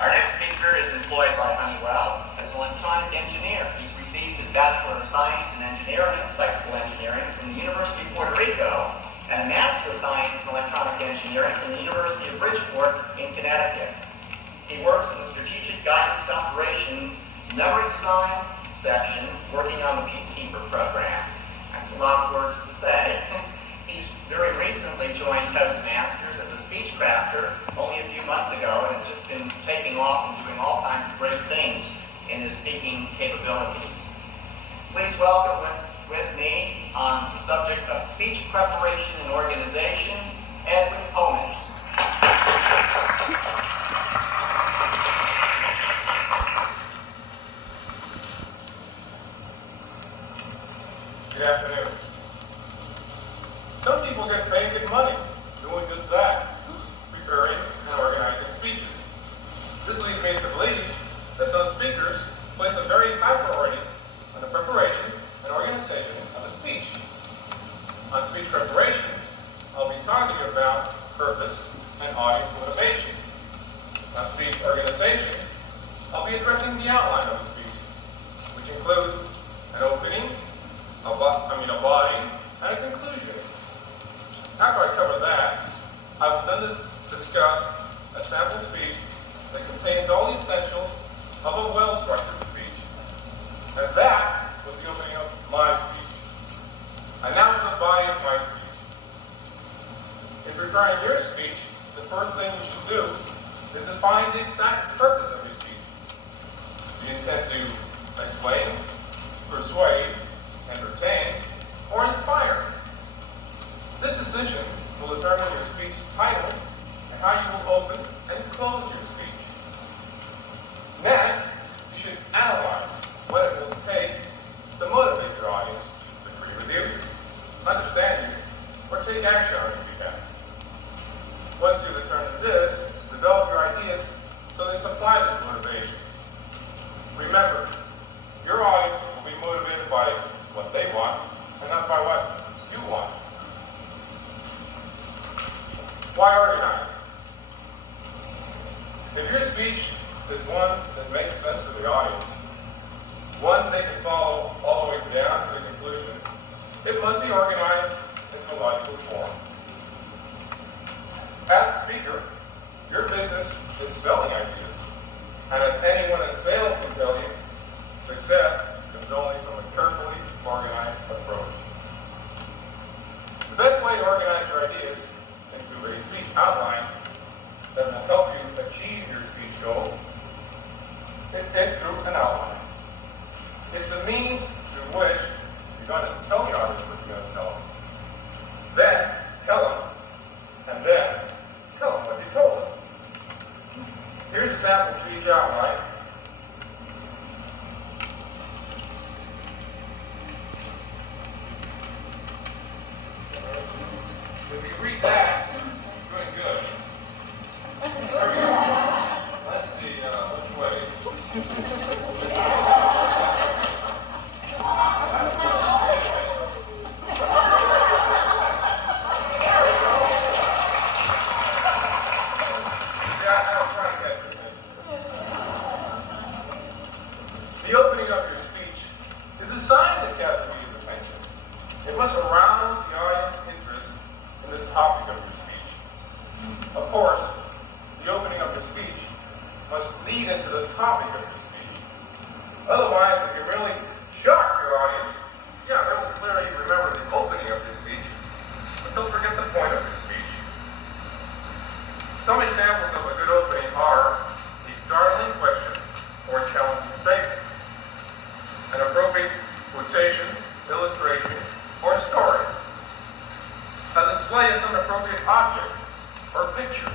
Our next speaker is employed by Honeywell as an electronic engineer. He's received his Bachelor of Science in Engineering, Electrical Engineering from the University of Puerto Rico and a Master of Science in Electronic Engineering from the University of Bridgeport in Connecticut. He works in the Strategic Guidance Operations Memory Design section, working on the Peacekeeper program. That's a lot of words to say. He's very recently joined Toastmasters as a speech crafter only a few months ago and has just been taking off and doing all kinds of great things in his speaking capabilities. Please welcome with me on the subject of speech preparation and organization, Edwin Coleman. Good afternoon. Some people get paid good money doing just that, preparing and organizing speeches. This leads me to believe that some speakers place a very high priority on the preparation and organization of a speech. On speech preparation, I'll be talking about purpose and audience motivation. On speech organization, I'll be addressing the outline of the speech, which includes an opening, a body, and a conclusion. After I cover that, I will then discuss a sample speech that contains all the essentials of a well-structured speech. And that was the opening of my speech. And now to the body of my speech. In preparing your speech, the first thing you should do is define the exact purpose of your speech. Do you intend to explain, persuade, entertain, or inspire? This decision will determine your speech title and how you will open and close your speech. Next, you should analyze what it will take to motivate your audience to agree with you, understand you, or take action on your behalf. Once you've determined this, develop your ideas so they supply this motivation. Remember, your audience will be motivated by what they want and not by what you want. Why organize? If your speech is one that makes sense to the audience, one they can follow all the way down to the conclusion, it must be organized into a logical form. As a speaker, your business is selling ideas. And as anyone in sales can tell you, success comes only from a carefully organized approach. The best way to organize your ideas into a speech outline that will help you achieve your speech goal is through an outline. It's the means through which you're going to tell the audience what you're going to tell them. Then tell them, and then tell them what you told them. Here's a sample speech outline. If you read that, you're doing good. There we go. Let's see which way. The opening of your speech is designed to capture your attention. It must arouse the audience's interest in the topic of your speech. Of course, the opening of your speech must lead into the topic of your speech. Otherwise, if you really shock your audience, they will clearly remember the opening of your speech, but they'll forget the point of your speech. Some examples of a good opening are a startling question or challenging statement, an appropriate quotation, illustration, or story, a display of some appropriate object or picture,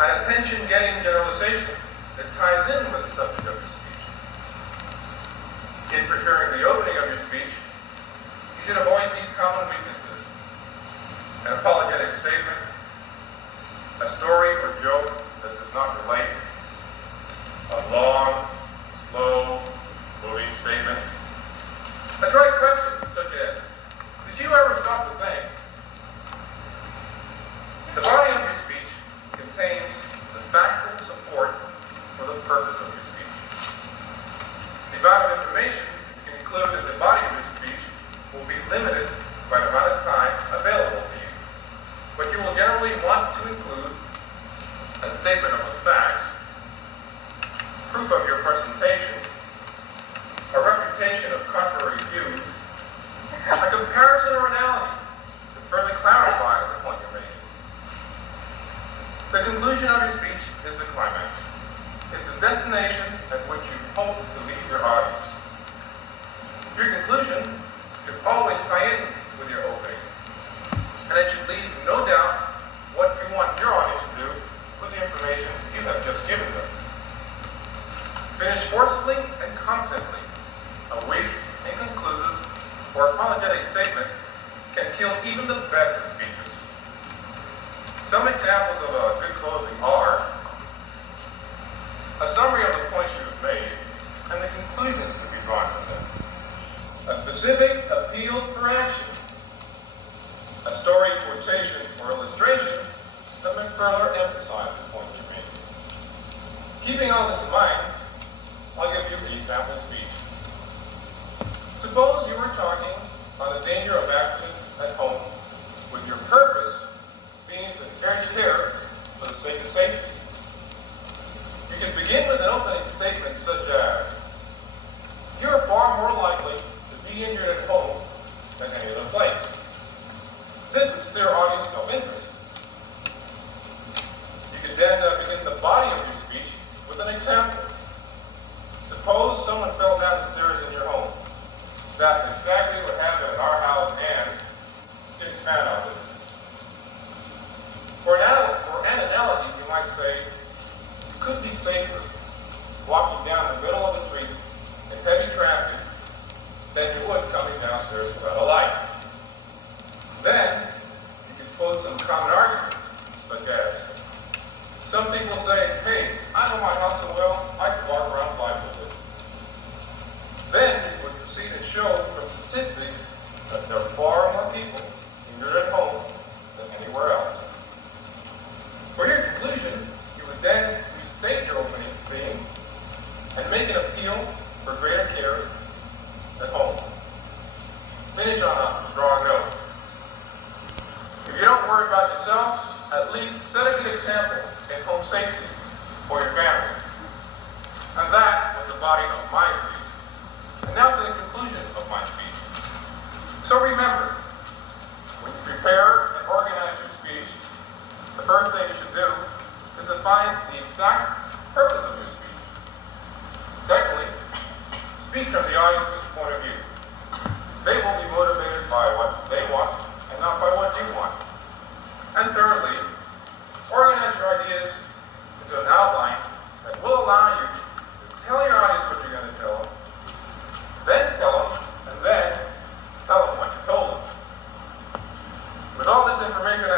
an attention-getting generalization that ties in with the subject of your speech. In preparing the opening of your speech, you should avoid these common weaknesses: an apologetic statement, a story or joke that does not relate, a long, slow, moving statement, a dry question such as, did you ever stop to think? The body of your speech contains the factual support purpose of your speech. The amount of information you can include in the body of your speech will be limited by the amount of time available to you. But you will generally want to include a statement of the facts, proof of your presentation, a refutation of contrary views, a comparison or analogy to further clarify the point you're making. The conclusion of your speech is the climax. It's the destination at which you hope to leave your audience. Your conclusion should always tie in with your opening, and it should leave no doubt what you want your audience to do with the information you have just given them. Finish forcefully and confidently. A weak, inconclusive, or apologetic statement can kill even the best of speeches. Some examples of a good closing are a summary of the points you have made and the conclusions to be drawn from them, a specific appeal for action, a story, quotation, or illustration that may further emphasize the point you're making. Keeping all this in mind, I'll give you a sample speech. Suppose you were talking on the danger of accidents at home, with your purpose being to encourage care for the sake of safety. You can begin with an opening statement such as, "You are far more likely to be injured at home than any other place." This would steer audience self-interest. You could then begin the body of your speech with an example. Suppose someone fell down the stairs in your home. That's exactly what happened at our house, and you can expand on this. For an analogy, you might say, you could be safer walking down the middle of the street in heavy traffic than you would coming downstairs without a light. Then, you can quote some common arguments, such as, some people say, "Hey, I know my house so well, I can walk around blindfolded." Then you would proceed and show from statistics that there are far more people injured at home than anywhere else. For your conclusion, you would then restate your opening theme and make an appeal for greater care at home. Finish on a strong note. If you don't worry about yourself, at least set a good example in home safety for your family. And that was the body of my speech. And now to the conclusion of my speech. So remember, when you prepare and organize your speech, the first thing you should do is define the exact purpose of your speech. Secondly, speak from the audience's point of view. They will be motivated by what they want and not by what you want. And thirdly, organize your ideas into an outline that will allow you to tell your audience what you're going to tell them, then tell them, and then tell them what you told them. With all this information